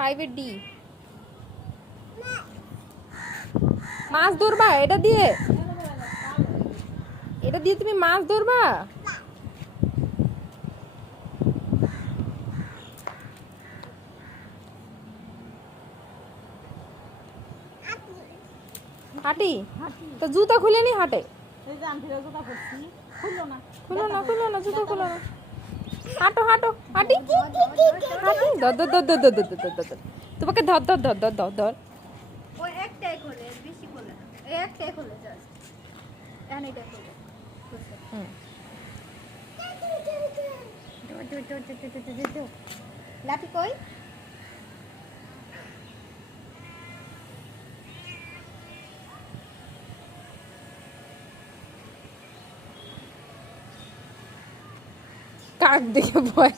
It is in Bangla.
5 এর ডি। মাছ ধরবা এটা দিয়ে? এটা দিয়ে তুমি মাছ ধরবা? হাঁটি তো জুতা খুলে নি হাঁটে। খুলো না খুলো না জুতো খুলো না। হাঁটো হাঁটো হাঁটি হাঁটি ধর ধর ধর ধর ধর ধর ধর ধর। তোমাকে ধর ধর ধর ধর ধর ধর। ওই একটাই খোলে, বেশি খোলে না। এই একটাই খোলে জাস্ট। এখন এটাই খোলে। হুম। লাঠি কই? কাক দেখে ভয়